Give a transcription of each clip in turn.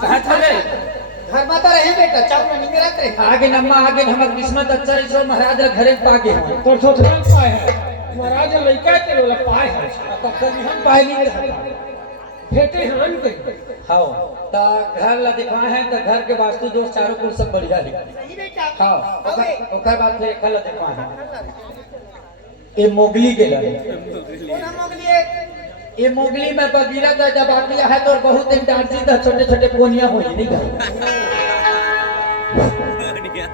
कहाँ चले घर माता रहे बेटा चाव में निकल रहे आगे नम्मा आगे हमर किस्मत अच्छा है सो महाराज रे घरे पागे तो थोड़ा पाए है महाराज लइका के लोला पाए है कभी हम पाए नहीं भेटे हन के हां ता घर ला दिखा है तो घर के वास्तु दोष चारों कुल सब बढ़िया है सही बेटा हां ओकर बात है कल दिखा है ये मोगली के लड़े कौन मोगली है ये मोगली में बगीरा का जब आती है तो बहुत इंटारसी तो छोटे छोटे पोनिया हो नहीं का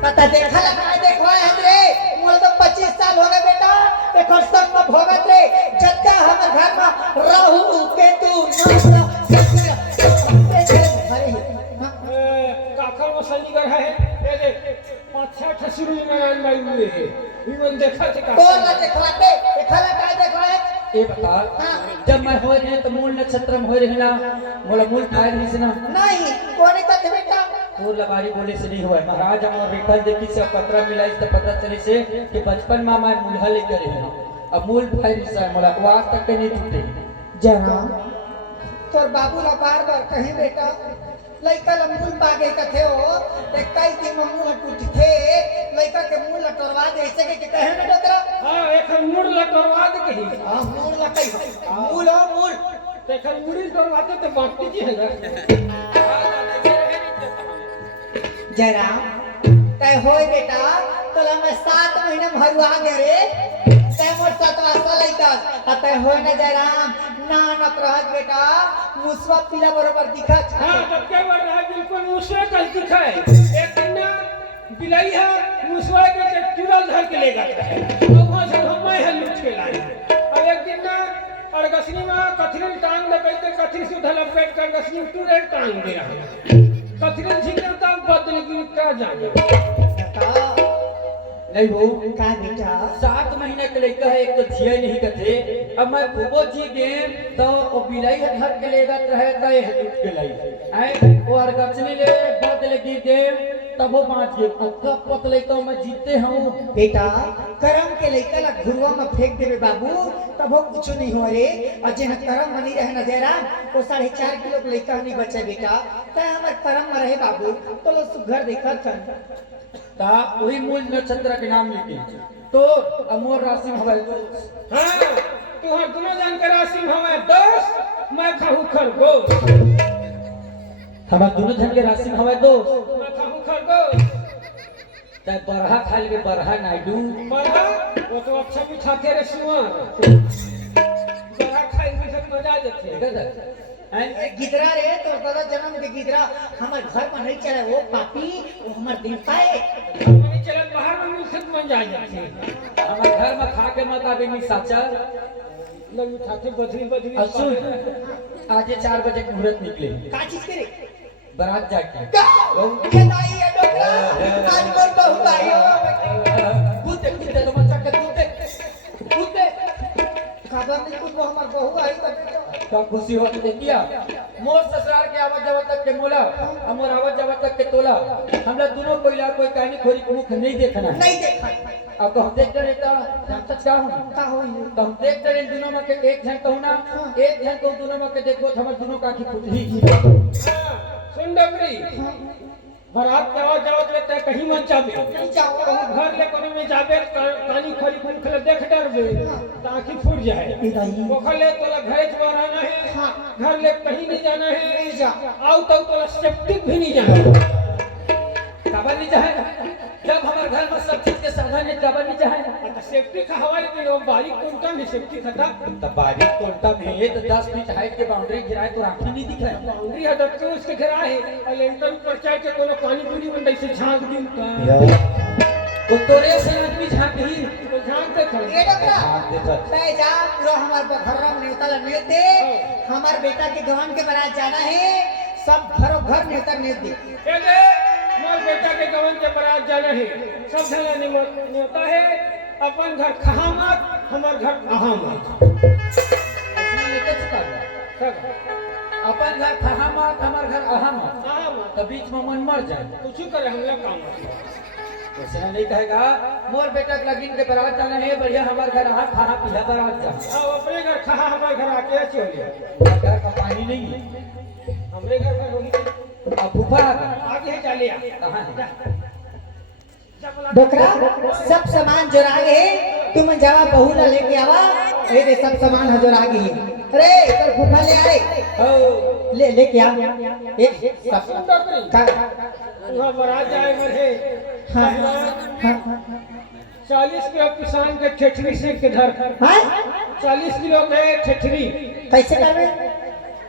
पता देखा लगा देखो है रे मोल तो 25 साल हो गए बेटा एक सब में भोगत रे जत्ता हमर घर में राहु केतु काखर मसली कर है ये देख 5-6 ठसुरी नारायण भाई हुए हैं इवन देखा थे का कौन ला देखलाते देखला का देखो है ये बता जब मैं हो रहे तो मूल नक्षत्र में हो रहे ना मोला मूल फायर नहीं से ना नहीं कौन कथे बेटा तू लबारी बोले से नहीं हुआ महाराज हम और रेखा देखी से पत्रा मिलाई तो पता चले से कि बचपन में मैं मूल्हा लेकर रहे अब मूल फायर से मोला आज तक के नहीं टूटे जरा तोर बाबू ला बार कहे बेटा लइका ला मूल बागे कथे हो ते कई दिन में मूल टूट थे लइका के मूल ला तोड़वा दे ऐसे के कहे बेटा तेरा हां एक मूड़ ला करवा दे कही हां मूल ला कई मूल हो मूल देखल मुड़ी करवाते तो बाकी जी है जरा तय होय बेटा तोला मैं 7 महीने भरुआ गे रे तय मोर 7वां साल लइका तय होय न जरा नानक रहत बेटा मुसवा पीला बरोबर दिखत हां तब क्या बोल रहा है बिल्कुल मुसवा कल दिखाए एक दिन ना बिलाई है मुसवा के चुरल धर के ले जाता है तो वहां से हम है लूट के लाए और एक दिन ना अरगसनी में कथरिन टांग लगाते कथरी से उधर लपेट कर गसनी तुरंत टांग दे रहा है कथरिन झिकल तब बदल गिर का जाने नहीं वो का बेटा 7 महीने के लड़का है एक तो जिया नहीं कथे अब मैं फुबो जी गेम तो ओ बिलाई है घर के लेगत रहे तो ये टूट के लाई आई वो अरगचनी ले बदल गिर गेम तब वो 5 गेम कब पतले तो मैं जीते हूं बेटा करम के लइका ला घुरवा में फेंक देबे बाबू तब वो कुछ नहीं हो रे और जेना करम बनी रहे न जरा वो 4.5 किलो के लइका नहीं बचे बेटा त हमर करम में रहे बाबू तो लो सुघर देखत छन ता वही मूल नक्षत्र के नाम लेके तो अमोर राशि हवाई हां तू हर दोनों जान के राशि हमें 10 मैं खाहू खरगोश हम दोनों जन के राशि हवाई दो मैं खाहू खरगोश ते बरहा खाल के बरहा नाइडू बरहा वो तो अच्छा भी खाते रे सुआ बरहा खाई में सब मजा आ जाते गिदरा रे तो दादा जन्म के गिदरा हमर घर में नहीं चले वो पापी वो हमर दिल पाए नहीं चले बाहर में मिलत मजा आ जाते हमारे घर में खा के मत आवे नहीं साचा लोग उठाते बधरी असुर आज 4 बजे के मुहूर्त निकले का चीज करे बारात जाके के दाई है डोकरा आज कर तो हुआयो कूदे तो मचा के कूदे खबर नहीं कुछ वो हमर बहू आई तब तो खुशी हो के देखिया मोर ससुराल के आवाज जब तक के मोला हमर आवाज जब तक के तोला हमरा दोनों कोई कहानी खोरी मुख नहीं देखना नहीं देखा अब हम देख रहे तो हम सच का हूं का हो तो हम देख रहे दोनों में के एक जन कहू ना एक जन को दोनों में के देखो हमर दोनों का की फुटही सुन डबरी बारात के आवाज जावत लेते कहीं मत जाबे नहीं जाओ घर ले कोने में जाबे कानी खरी मुख ले देख डरबे ताकि फूट जाए ओखर ले तोला घरे चढ़ाना है हां घर ले कहीं नहीं जाना है नहीं जा आउ तो तोला सेफ्टी भी नहीं जाना काबर नहीं जाए जब हमारे घर में सब चीज के साधन है काबर नहीं जाए सेफ्टी का हवाले के लोग बारीक कोंटा में सेफ्टी खता तब बारीक कोल्टा में तो 10 फीट हाइट के बाउंड्री घिराए तो आंखें नहीं दिख रहा बाउंड्री है दब के उसके घेरा है और लेंटर पर चढ़ के कोनो पानी पूरी मंडई से झांक दी तो तोरे से आदमी झांक ही तो झांकते थे ये डोकरा मैं जा पूरा हमार बखरम नेता लने दे हमार बेटा के गवन के बारात जाना है सब घरों घर नेता ने दे चले मोर बेटा के गवन के बारात जाना है सब धला नहीं होता है अपन घर खहा मत हमार घर आहा मत ऐसा लेके चुका अपन घर खहा मत हमार घर आहा मत तो बीच में मन मर जाए कुछ करे हम लोग काम ऐसा नहीं कहेगा मोर बेटा के लगिन के बारात जाना है बढ़िया हमारे घर आ खाना पीला बारात जा आओ अपने घर खहा हमारे घर आके चले घर का पानी नहीं है हमरे घर में होगी अब फूफा आगे चले आ कहाँ है? डोकरा सब सामान जोरागे तुम जावा बहू ना लेके आवा ए रे सब सामान जोरागे अरे इधर फूफा ले आए ओ ले लेके आ एक सब का वहाँ बारात जाए मरे हाँ हाँ 40 किलो किसान के ठेठरी से के घर हाँ 40 किलो के ठेठरी कैसे करवे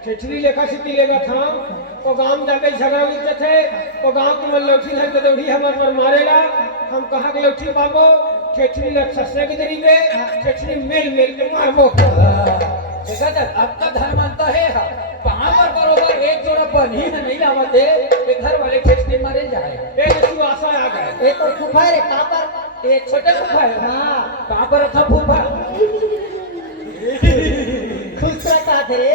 ठेठरी लेखा से लेगा था वो गांव में जाके झगड़ा उठते थे वो गांव के मन लौठी धर के दौड़ी हमारे पर मारेला हम कहा के लौठी पाबो ठेठरी लग सस्ते के तरीके ठेठरी मेल मेल के मारबो देखा था आपका धर्म मानता है वहाँ पर बरोबर एक जोड़ा बनी है नहीं आवते ये घर वाले ठेठरी मारे जाए एक ऐसी आशा आ गए ये तो फूफा रे पापर ये छोटे फूफा है हाँ कहाँ पर था फूफा खुश रहता थे रे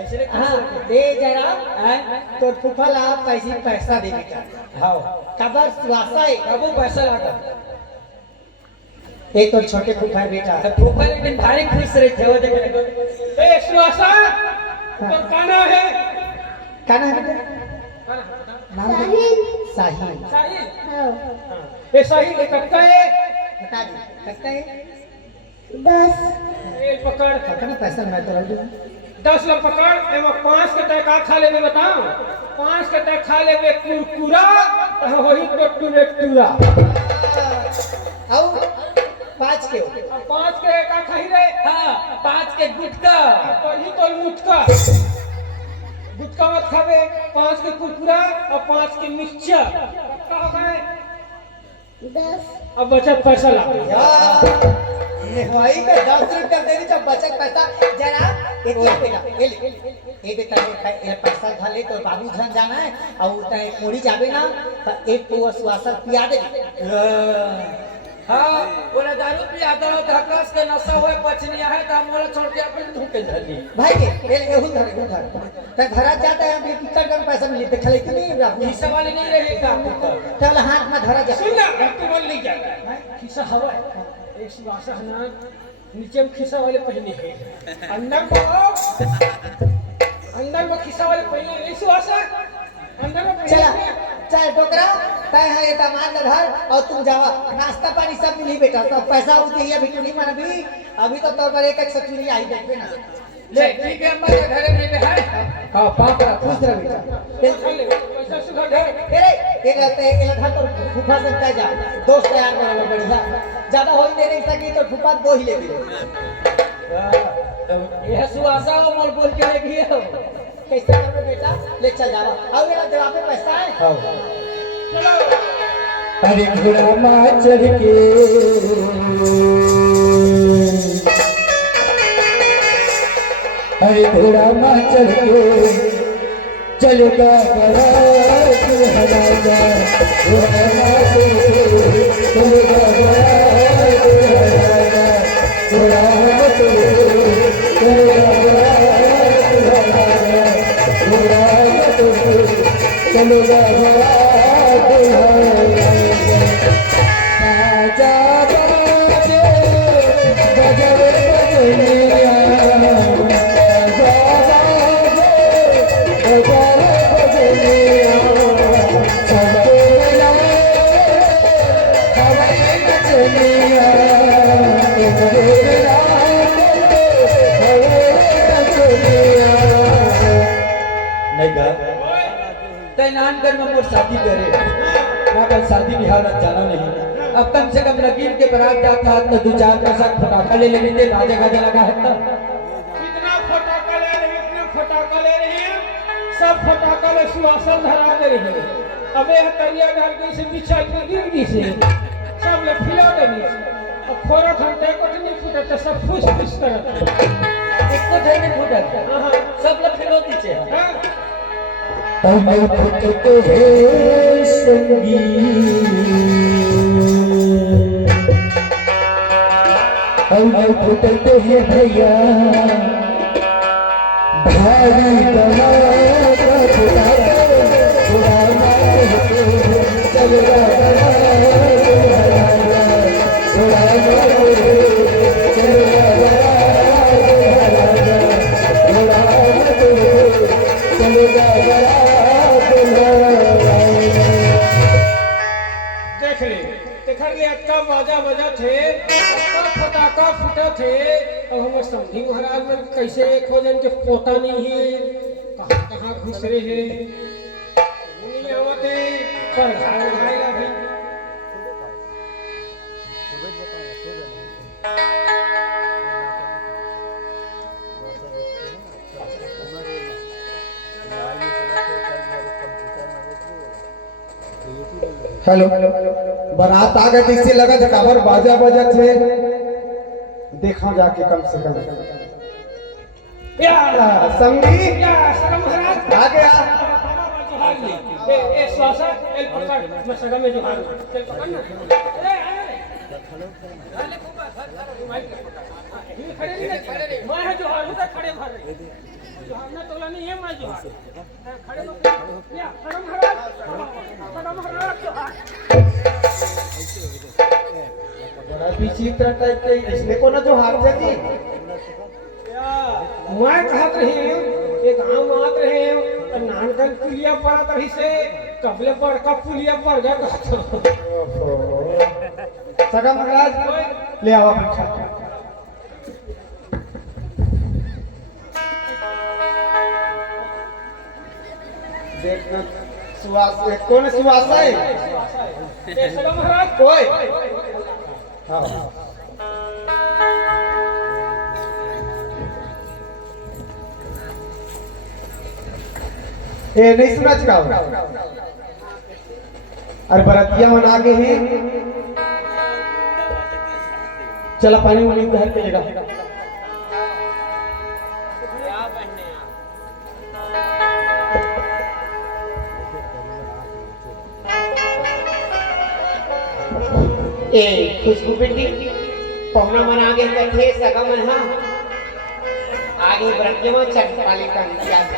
ऐसे रे हाँ दे जरा हैं? तो फूफा ला कैसी पैसा दे बेटा हाँ कबर सुहासा है अब वो पैसा लगा ये तो छोटे फूफा है बेटा तो फूफा लेकिन भारी खुश रहे थे वो देखने को ए सुहासा तो काना है क्या नाम है बेटा नाम साहिल साहिल ये साहिल इकट्ठा है बता दे लगता है 10 ये पकड़ कितना पैसा मैं तो रख 10 ला पकड़ एमा 5 के तय का खा लेबे बताओ 5 के तय खा लेबे कुरकुरा तो होही तो टूरा आओ 5 के हो 5 के का खाई रे हाँ 5 के गुटका तो ही तो मुटका गुटका मत खाबे 5 के कुरकुरा और 5 के मिक्सचर का हो गए 10 अब बचत पैसा ला ये भाई का 10 रुपया दे दी जब बचत पैसा जरा ये क्या बेटा ये बेटा ये पैसा खा ले तो बाबू धन जाना है और उल्टा एक मोड़ी जाबे ना तो एक को सुवासर पिया दे हाँ बोला दारू पियाता हो धकस के नशा होए पचनिया है तो हम वाला छोड़ के अपने धूके धरी भाई ये एहू धर तो धरा जाता है हम टिकट का पैसा मिले देख ले कि नहीं हिस्सा वाले नहीं रहेगा चल हाथ में धरा जा सुन ना तू बोल नहीं जाता खिसा हवा है एक सुवासा है ना नीचे में खिसा वाले पहने हैं अंदर में खिसा वाले पहने हैं सुवासा अंदर में चला पहने हैं। चल टोकरा तय है ये सामान धर और तुम जावा नाश्ता पानी सब मिली बेटा तो पैसा उठी है अभी तू नहीं मान अभी तो तौर पर एक सचुरी आई देखबे ना ले ठीक है हमारे घरे में है हाँ पाप रहा खुश रह बेटा खा ले पैसा सुखा दे अरे एक रहते एक लगा तो फूफा से कह जा दोस्त तैयार करो बढ़िया ज्यादा हो ही नहीं रही सकी तो फूफा दो ही ले भी यह सुहासा और मोल बोल के ले गया कैसे करो बेटा ले चल जावा और मेरा जवाब पे पैसा है चलो अरे घोड़ा माँ चढ़ के अरे घोड़ा माँ चढ़ के चलेगा बड़ा दुल्हनागा घोड़ा माँ चढ़ के चलेगा बड़ा दुल्हनागा घोड़ा माँ चढ़ के चलेगा बड़ा दुल्हनागा घोड़ा माँ चढ़ के चलेगा बड़ा दुल्हनागा बाजा बाजे बजरे बजनिया शादी करे मैं कल शादी बिहार में जाना नहीं अब कम से कम नगीन के बारात जाता है तो 2-4 पैसा फटाखा ले लेने दे बाजे गाजे लगा है तो कितना फटाका ले रहे हैं इतने फटाका ले रहे हैं सब फटाका ले सुवासन धरा दे रहे हैं अबे करिया डाल के इसे बिछा के गिर दी से सब ले फिला दे दी अब फोरा हम ते को नहीं फुटा तो सब फुस फुस करत इसको ठाई में फूटल हां सब लोग फिलो दीचे हां तब फुटते हैं संगी हम फुटते हैं भैया भारी दमाका फुटा चलेगा चलेगा बाजा बजा थे सब फटाका फूटा थे अब हम समझी महाराज में कैसे खोजन के पोता नहीं है कहाँ कहाँ घुस रहे हैं नहीं आवते पर घायल घायल अभी हेलो बारात आ गए इससे लगा जकावर बाजा बजा थे देखा जाके कम से कम या संगी या सगम महाराज आ गया ए श्वासा एल पकड़ मैं सगम में जुहार चल पकड़ ना खड़े नहीं मैं है जुहार हूं खड़े भर जुहार ना तोला नहीं है मैं जुहार खड़े या सगम महाराज जुहार बड़ा विचित्र टाइप के इसने को ना जो हार जाती मैं कहत रही एक गांव में आत रहे नानकन पुलिया पड़त रही से कबले पर का पुलिया पर गया कहत सगा महाराज ले आओ परीक्षा देखना सुहास कौन सुहास है ए सगा महाराज कोई हाँ ए नहीं सुना चुका अरे बरतिया मन आगे हैं चला पानी वाली घर के जगह ए खुशबू बेटी पौना मन आगे बैठे सगा मन हां आगे ब्रह्म चट पाली का याद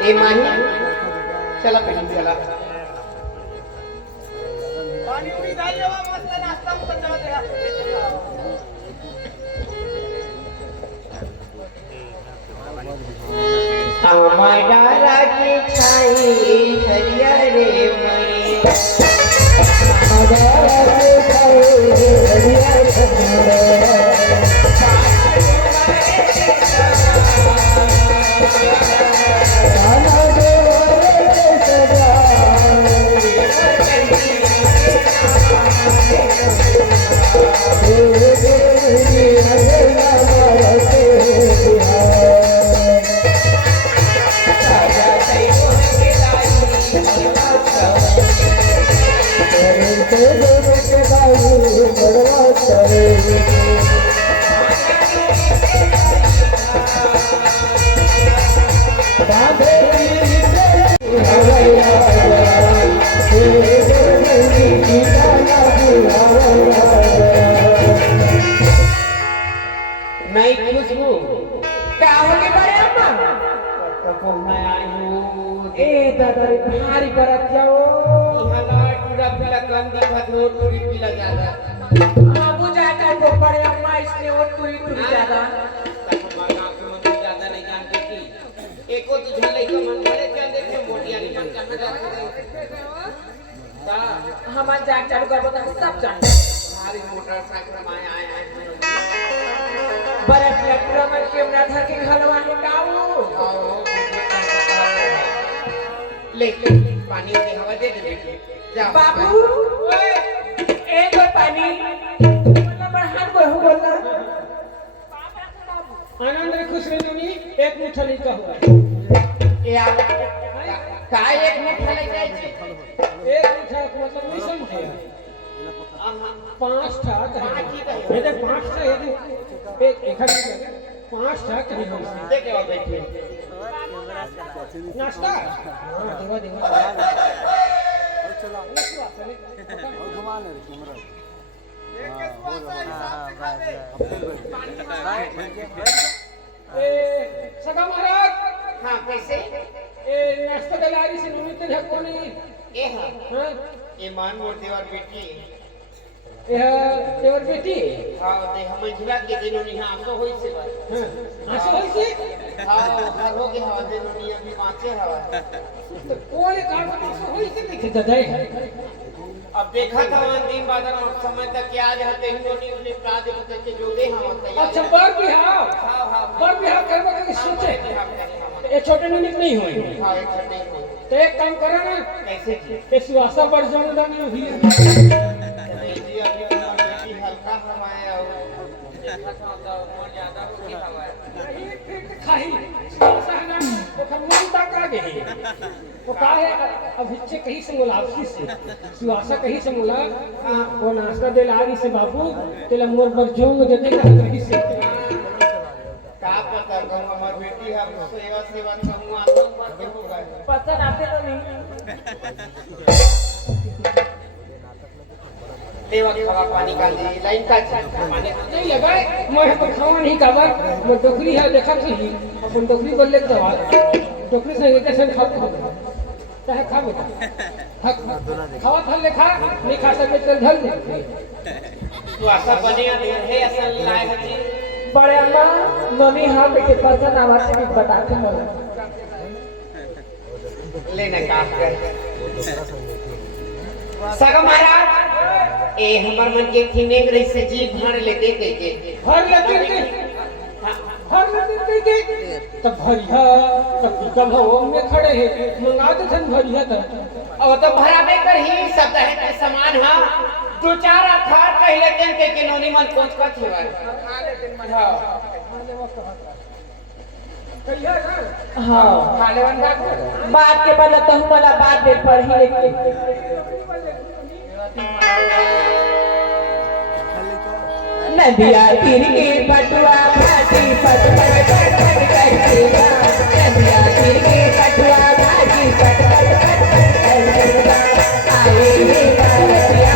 ए माही चला बेटी चला पानी पूरी डाल लेवा मस्त नाश्ता में चला देगा हमारा की छाई हरिया रे मरे मैं खुशबू क्या होगी बड़े अम्मा कब मैं आई हूँ ए दादा रे भारी बरत जाओ यहाँ लाट पूरा पीला कम दिखा दो टूरी पीला ज्यादा बाबू जाकर को बड़े अम्मा इसने और टूरी टूरी ज्यादा हमारा के मन ज्यादा नहीं जानते कि एको तुझे लेके मन बड़े जान देते मोटिया नहीं मन कहां जाते ता हमार जाग चालू करबो तो सब जान हमारी मोटरसाइकिल में आए बड़े ट्रैक्टर में कैमरा धर के घलवा है काऊ ले पानी की हवा दे दे बेटी जा बाबू ओए एक और पानी बोलना बढ़ान को हो बोलना आनंद रे खुश रे दुनी एक मुठ्ठा लेके हुआ या का एक मुठ्ठा ले जाए छी एक मुठ्ठा मतलब मिशन थे पांच था ये देख पांच था ये देख एक एक पांच था कहीं हो देखे और बैठे नाश्ता देवा देवा चला और घुमा ले कैमरा ए सगा महाराज हां कैसे ए नाश्ता दलारी से निमित्त है कौन है ए हां हां ये मान मोर देवर बेटी यह देवर बेटी हां दे हम झिला के दिनों नि हां आसो होई से बात हां आसो होई से हां हर हो के हवा दिनों नि अभी बाँचे हवा तो कोई काम आसो होई से देखे दादा अब देखा था दिन बाद समय तक क्या रहते हैं नोनी उन्हें का दे के जोगे हम तैयार अच्छा बर बिहार हां बर बिहार करबो के सोचे ये छोटे यूनिट नहीं होई हां एक छोटे हो तो एक काम करो ना कैसे जी ये सुहासा पर जोन दानी हुई जी अभी बेटी हल्का हवाए और देखा था तो और ज्यादा होगी हवाए खाही सुहासा ना वो खमन तक आ गए वो का है अब हिच्चे कहीं से मुलाकात से सुहासा कहीं से मुला वो नाश्ता दे लागी से बाबू तेला मोर पर जोंग देते कहीं से का पता कहूं हमार बेटी हम सेवा सेवा कहूं आत्मा के हो गए पसंद आते तो नहीं लेवा खावा पानी का दे लाइन का पानी नहीं लगाए मैं पर खावा नहीं काबर मैं डोकरी है देखा थी अपन डोकरी बोल ले दवा डोकरी से कैसे खा चाहे खा बेटा खावा था ले खा नहीं खा सकते तो ढल दे तो आशा बने है असल लाए है जी बड़े अम्मा मम्मी हाँ बेटे पसंद आवाज से भी बताते हो लेने का सगा महाराज ए हमर मन के थीने रही से जी भर ले दे के भर लेते के तब भरिया तब कब हो में खड़े हैं मंगा दे धन भरिया तब अब तो भराबे कर ही सब है के समान हां दो चार अखार कह लेते के नोनी मन कोच का थेवा हां हाँ खालेवन का बात के बाद तो हमारा बात दे पढ़ ही लेके नदिया तीर के पटुआ भाटी पट पट पट पट करेगा नदिया तीर के पटुआ भाटी पट पट पट पट करेगा आए हे बालकिया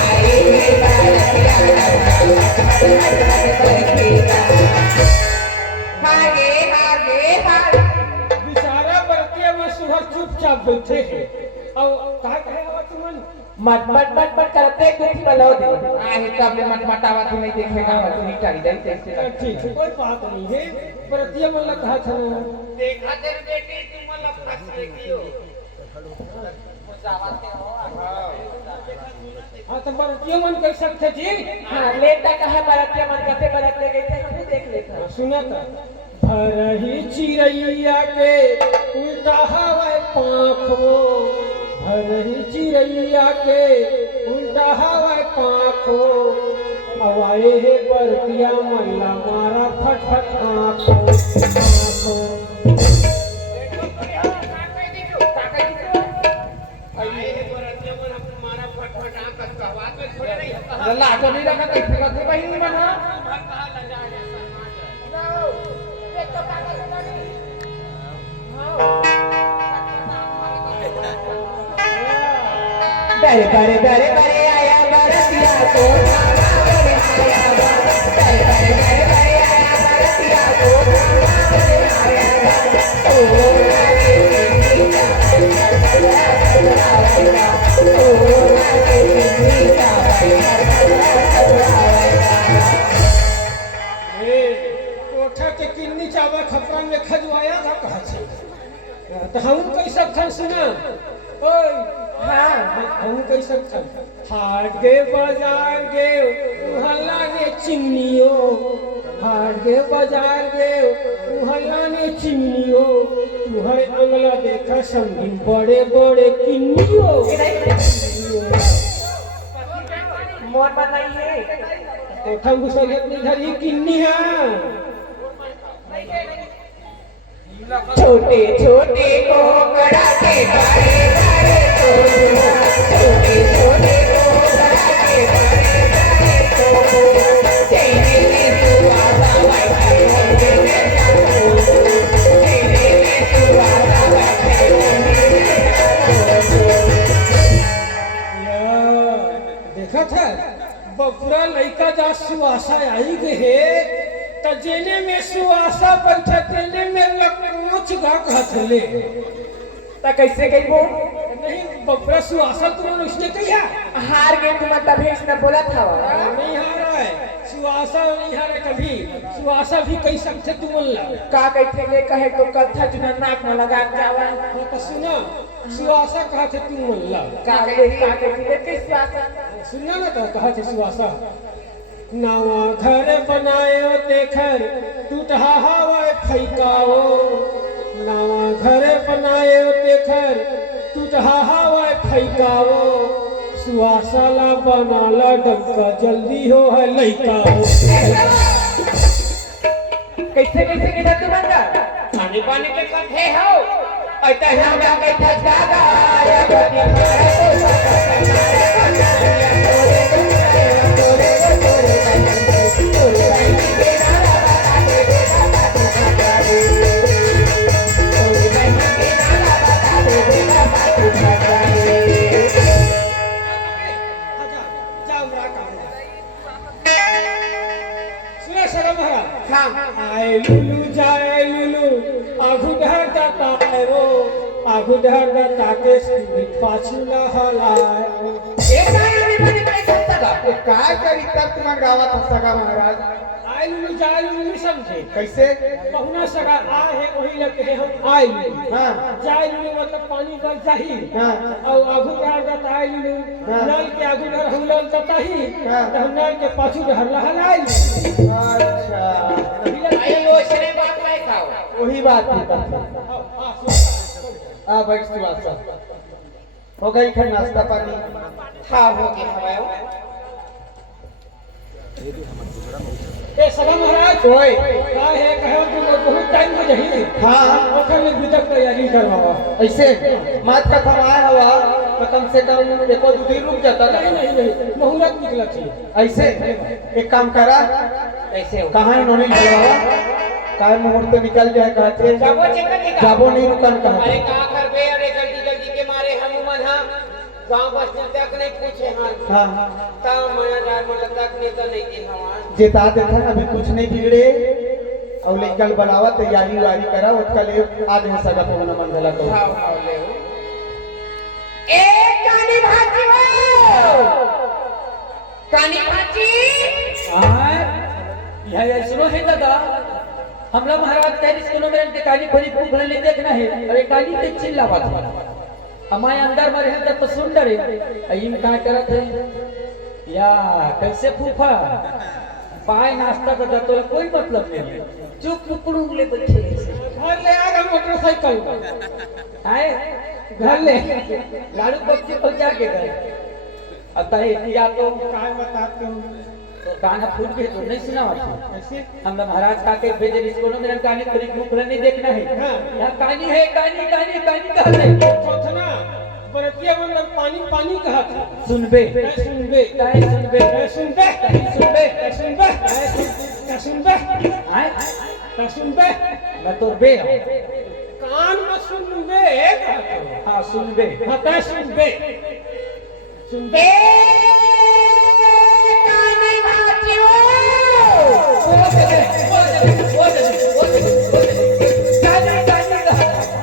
आए हे बालकिया हागे हागे हागे बेचारा बरतिया में सुबह चुपचाप बैठे हैं और का कहे हवा तुमन मट मट मट मट करते कुछ बलो दे आहे तब मट मटावा तू नहीं देखेगा तू ही टाड़ी दे कैसे ठीक है कोई बात नहीं है बरतिया मन कहा था ना देखा तेरे बेटी तुम मतलब फंस देखियो हाँ तो बरतिया मन कैसे थे जी हां लेटा कहा बरतिया मन कैसे बरतिया कैसे हम देख लेते सुना था भरही चिड़ैया के उल्टा हवा पाखो भरही चिड़ैया के उल्टा हवा पाखो अवाए हे बरतिया मल्ला मारा फट फट आँखो आँखो ला तो नहीं रखा कैसे करते भाई नहीं बना बड़े बड़े बड़े बड़े आया बरतिया को बड़े आया बड़े बड़े बड़े बड़े आया बरतिया को ओ लागे मीठा ओ लागे मीठा ए कोठा के किन्नी चावल खपरा में खजवाया था कहा से तो हम कैसे खन सुना ओए हाँ हम कैसे खन हाट गे बाजार गे उहला ने चिन्नियो हाट गे बाजार गे उहला ने चिन्नियो तुहरे अंगला देखा संगी बड़े बड़े किन्नियो मोर बनाइए कोठा घुसल अपनी घर ही किन्नी है छोटे छोटे कोकड़ा के बड़े बड़े तोड़ुआ छोटे छोटे कोकड़ा के बड़े बड़े तोड़ुआ तेरे में तू आता बैठे होंगे मैं जाऊँ तेरे में तू आता बैठे होंगे मैं जाऊँ देखा था बपुरा लड़का जा सुआसा आई गए तो जेने में सुआसा बैठे तेने में लकोच गा कहले तो कैसे गई वो नहीं बपुरा सुआसा तुमने उसने कहिया हार गए तुम तभी इसने बोला था नहीं हारा है सुआसा नहीं हारे कभी सुआसा भी कह सकते तुम ला का कहते ले कहे को कथा चुना नाक में लगा जावा तो सुनो सुहासा कहा थे तू मल्ला सुनना ना तो कहा थे सुहासा नावा घर बनायो तेखर टूटहा हवा फैकाओ नावा घर बनायो तेखर टूटहा हवा फैकाओ सुहासाला बनाला डंका जल्दी हो है लइकाओ कैसे कैसे गिरा तू बंदा पानी पानी के कथे हो ऐता हमरा के ठसका या बदी मारे आए लुलू जाए लुलू आगू ढर जाता है वो आगू ढर जाता के पाछूला हलाए काय करी तब तुम्हारे गावात सगा महाराज आए लुलू जाए लुलू नहीं समझे कैसे बहुना सगा आ है वही लगते हैं हम आए लुलू हाँ जाए लुलू मतलब पानी बल जाही हाँ और आगू ढर जाता है लुलू हाँ। नल के आगू ढर हम लोग जाता ही हाँ। तो हम नल के पाछू ढर हलाए अच्छा वही बात है आ बैठ सुहासा हो गई फिर नाश्ता पानी हाँ हो गया हमारे ए सभा महाराज ओए का है कहो तुम बहुत टाइम हो जही हाँ ओखर में गुजर तैयारी करवावा ऐसे मात का थमाया हुआ तो कम से कम एको दो दिन रुक जाता नहीं नहीं नहीं मुहूर्त निकला थी ऐसे एक काम करा ऐसे हो कहाँ इन्होंने बुलावा काय मुहूर्त निकल जाए कहते जाबो नहीं रुकन अरे कहते कहाँ कर बे अरे जल्दी जल्दी के मारे हम मन हाँ गांव बस्ती तक नहीं पूछे हाँ हाँ तब मैं डार मतलब तक नहीं तो नहीं थी हमारे जेता देखा अभी कुछ नहीं बिगड़े और लेकल बनावा तैयारी वारी करा उसका ले आज है सगा तो मन गला को हाँ हाँ ले ए कानी भाजी हो कानी भाजी यह ऐसनो है दादा हमला महाराज तेरिस कोनो मेरे के काली भरी भूख ले देखना है अरे काली ते चिल्ला बात हमारे अंदर में रहे तो सुंदर है अईम का करत है या कैसे फूफा पाए नाश्ता कर दो तो कोई मतलब नहीं चुप पुकड़ू ले बैठे घर ले आ गए मोटरसाइकिल आए घर ले लाड़ू पक्षी पहुंचा के गए अब ताई या तो काय बताते हो गाना फूट गए तो नहीं सुना ऐसे हमने महाराज का के भेजे इसको ना मेरा कहानी पूरी मुख नहीं देखना है यहाँ कहानी है कहानी कहानी कहानी कहा है चौथना बरतिया मतलब पानी पानी कहा था सुनबे सुनबे काहे सुनबे सुनबे सुनबे सुनबे सुनबे आए सुनबे मैं तो बे कान में सुनबे हाँ सुनबे हता सुनबे सुनबे कानी भाजी हो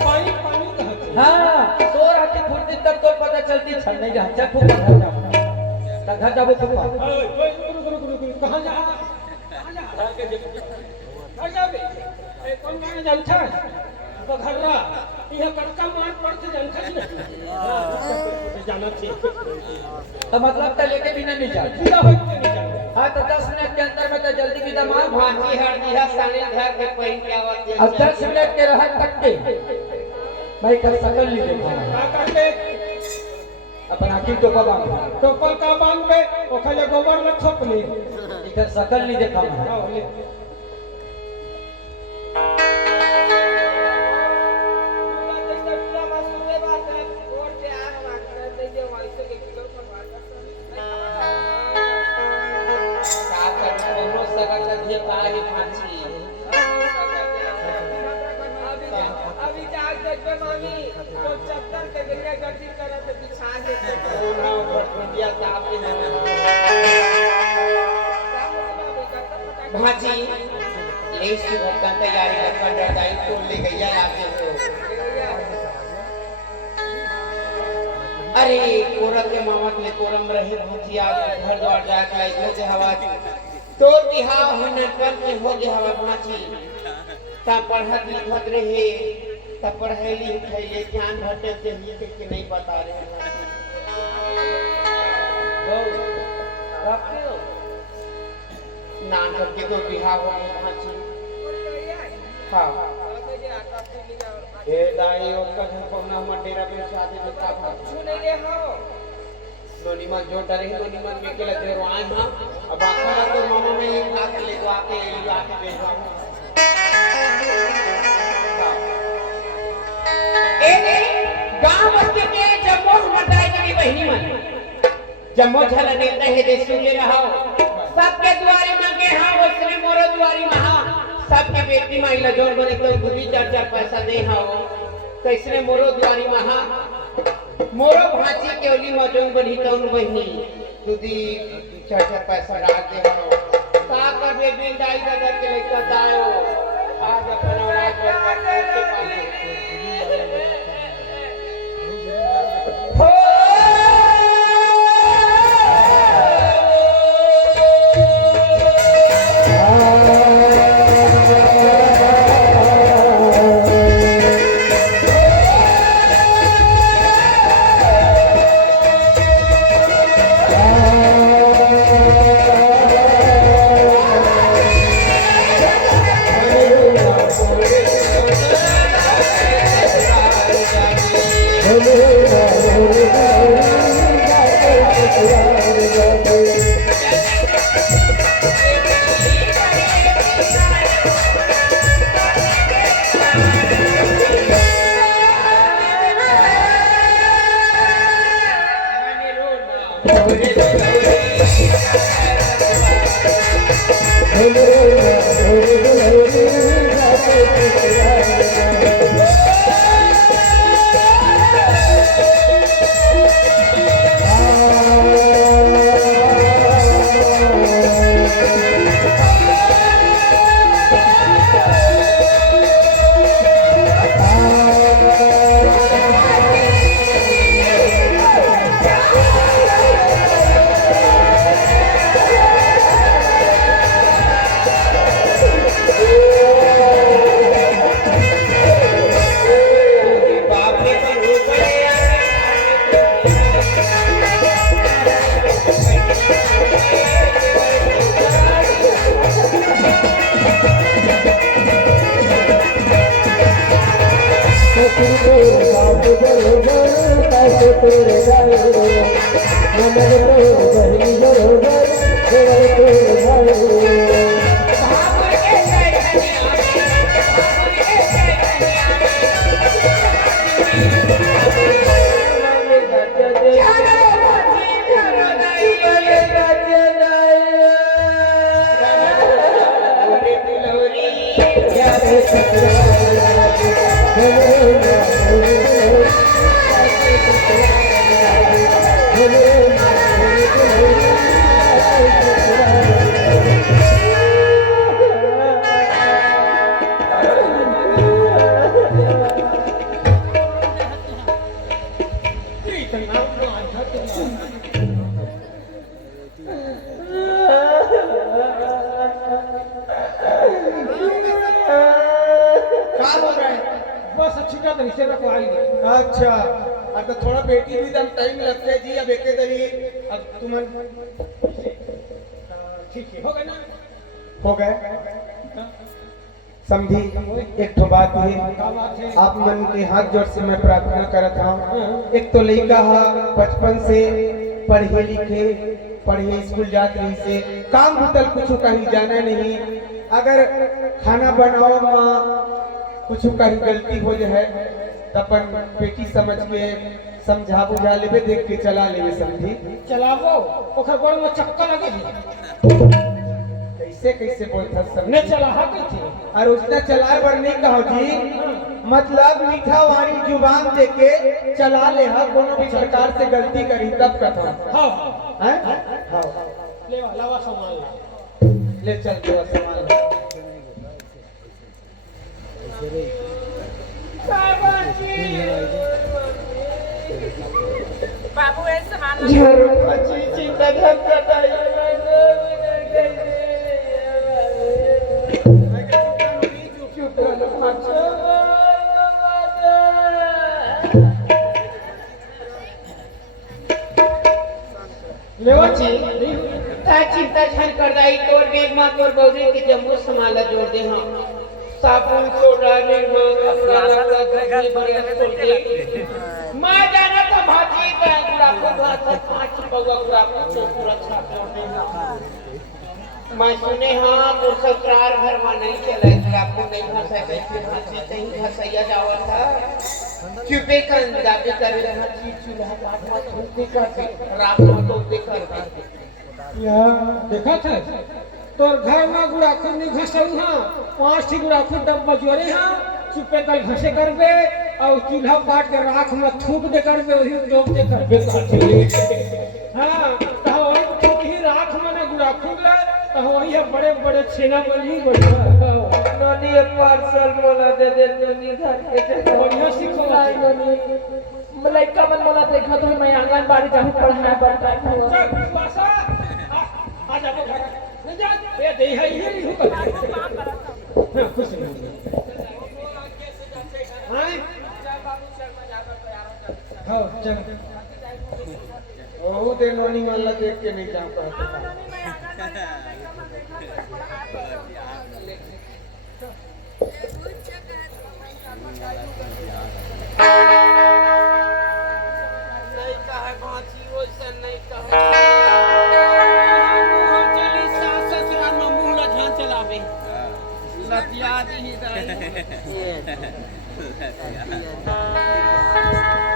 पानी पानी कहते हाँ तो राती फूटती तब तो पता चलती छल नहीं जा चल फूफा घर जा घर जाबो फूफा कहाँ जा घर जा बे ए कौन गाना जानता बघर्रा यह कटका मार पड़ते जानता नहीं जाना चाहिए तो मतलब तो लेके बिना नहीं जा पूरा हो नहीं जाना हाँ तो 10 मिनट के अंदर में तो जल्दी विदा मार भांजी हर दिया साने घर के पहन के आवाज दे अब 10 मिनट के रहा तक के भाई कल सकल नहीं देखा का करते अपन आखिर तो कब आऊंगा टोपल का बांध पे ओखले गोबर में थोप ले इधर सकल नहीं देखा मैं आओ ले भाजी ले सुबह का तैयारी कर रहा था तो ले गया आगे हो अरे कोरम के मामा के कोरम रहे भाजी आज घर द्वार जाके आई जो हवा तो बिहाव होने पर के हो गया हवा भाजी ता पढ़त लिखत रहे तब पढ़ैली लिखैली ध्यान भटक चाहिए कि नहीं बता रहे हैं नाम करके तो बिहार हो हाँ ए दाई ओकर कोना हम डेरा पे शादी में का सुने ले हो नोनीमा जो डरे है नोनीमा में के लगे रोए हां अब आखिर तो मामा में एक लाख ले दो आके भेजवा गांव बस्ती के जम्मो मर्दाई की बहनी मन जम्मो झल देते है दे सुन ले रहा सबके दुआरे मांगे हां उसने मोरो दुआरी महा सबके बेटी माइला जोर बने कोई बुद्धि 4-4 पैसा दे हां कैसने मोरो दुआरी महा मोरो भांची के ओली मजोंग बनी तो उन बहनी तुदी 4-4 पैसा डाल दे हां का कर बे बिंदाई दादा के लेकर दायो आज अपना राज के पाले अच्छा अब तो थोड़ा बेटी भी दम टाइम लगता है जी अब एक तरी अब तुम ठीक है हो गए ना हो गए समझी एक तो बात है आप मन के हाथ जोड़ से मैं प्रार्थना करत हूँ एक तो लड़का बचपन से पढ़े लिखे पढ़े स्कूल जात रही से काम भूतल कुछ कहीं जाना नहीं अगर खाना बनाओ माँ कुछ कहीं गलती हो जाए तपन बेटी समझ के समझा बुझा लेबे देख के चला लेबे समझी चलावो ओकर गोड़ में चक्कर लगे कैसे कैसे बोलता सब ने चला हक थी और उसने चलाए पर नहीं कहो जी मतलब मीठा वाणी जुबान देके चला ले हा कोनो भी प्रकार से गलती करी तब कथा हां हैं हां ले लावा सामान ले चल दो सामान बाबू ऐसे सामान चिंता घबराई लेवा जी ता चिंता छन कर दाई तोर बेग मा तोर बौदी के जम्मू समाला जोड़ दे हां साबुन सोडा निरमा मसाला पूरा घर बढ़िया खोल दे मां जाना तो भाजी का पूरा को भात 5 पौवा पूरा छाप जोड़ दे हां मैं सुने हाँ तो ससुराल घर में नहीं चला था आपको नहीं फंसा कैसे हंसी कहीं फंसाया जावा था चुपे का अंदाज कर रहा थी चूल्हा काट मत खुदे करते रात में तो दे करते या देखा था तोर घर में गुड़ा खुद नहीं घसऊ हां 5 ठी गुड़ा खुद डब्बा जोरे हां चुपे कल घसे करबे और चूल्हा काट के राख में थूक दे करबे वही डोब दे करबे हां तो वही ही राख में गुड़ा खुद ला तो वही बड़े बड़े छेना बली बढ़िया ननी पार्सल बोला दे दे ननी घर के बढ़िया सीखो ननी लड़का मन बोला देखा तो मैं आंगनबाड़ी जाऊं पढ़ाए बड़का चल पासा आ जा घर नहीं जा ये दे है ये नहीं होगा हां खुश नहीं हां हां चल ओ दे नोनी वाला देख के नहीं जा पाता नहीं कहा भांसी वैसा नहीं कहा हम चली सास ससुराल में मुंह ला ध्यान चलावे लतिया दी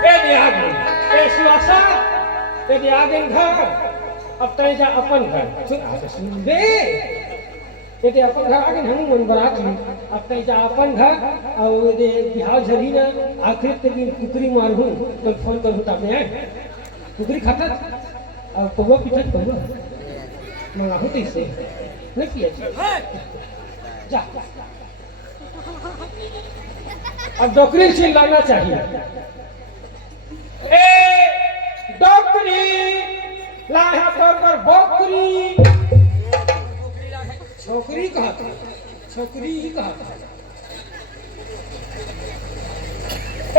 ए दे आ गई ए सुआसा ए दे आ गई घर अब तय जा अपन घर सुन दे ये अपन घर आगे हम मन बरात ली अब तय जा अपन घर और ये बिहार झरी ना आखिर तक कुतरी मारू तो फोन करूं तब में कुतरी खाता और पगो पीछे पगो मंगा होती से नहीं किया जा अब डॉक्टरी चिल्लाना चाहिए ए डॉक्टरी लाया पर बकरी छोकरी कहा था छोकरी ही कहा था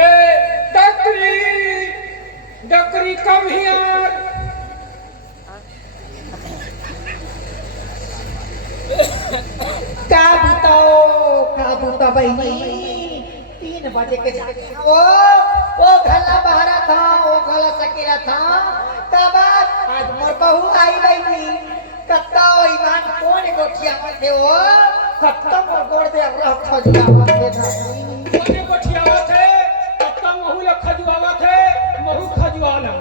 ए डॉक्टरी डॉक्टरी कब हियर का बूता बहनी 3 बजे के जाके वो घला बहरा था वो घला सकेला था तब आज मोर बहू आई बहनी कत्ता ईमान कौन गोठिया में थे वो कत्ता मोर गोड़ दे रह खजुआवा थे कोने कोठियावा थे कत्ता महू ल खजुआवा थे महू खजुआना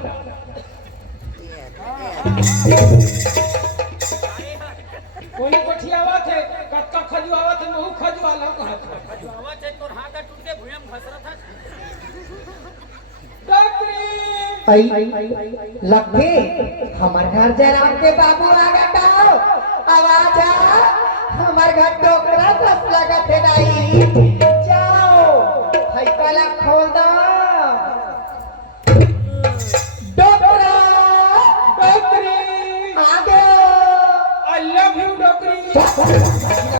कोने कोठियावा थे कत्ता खजुआवा थे महू खजुआला कहा था खजुआवा थे तोर हाथ टूट के भुयम घसरा था लखे हमार घर जयराम के बाबू आ गए आवाज आ हमार घर टोकरा बस लगा थे नहीं जाओ भाई पहला खोल दो डोकरा डॉक्टरी आ गए आई लव यू डॉक्टरी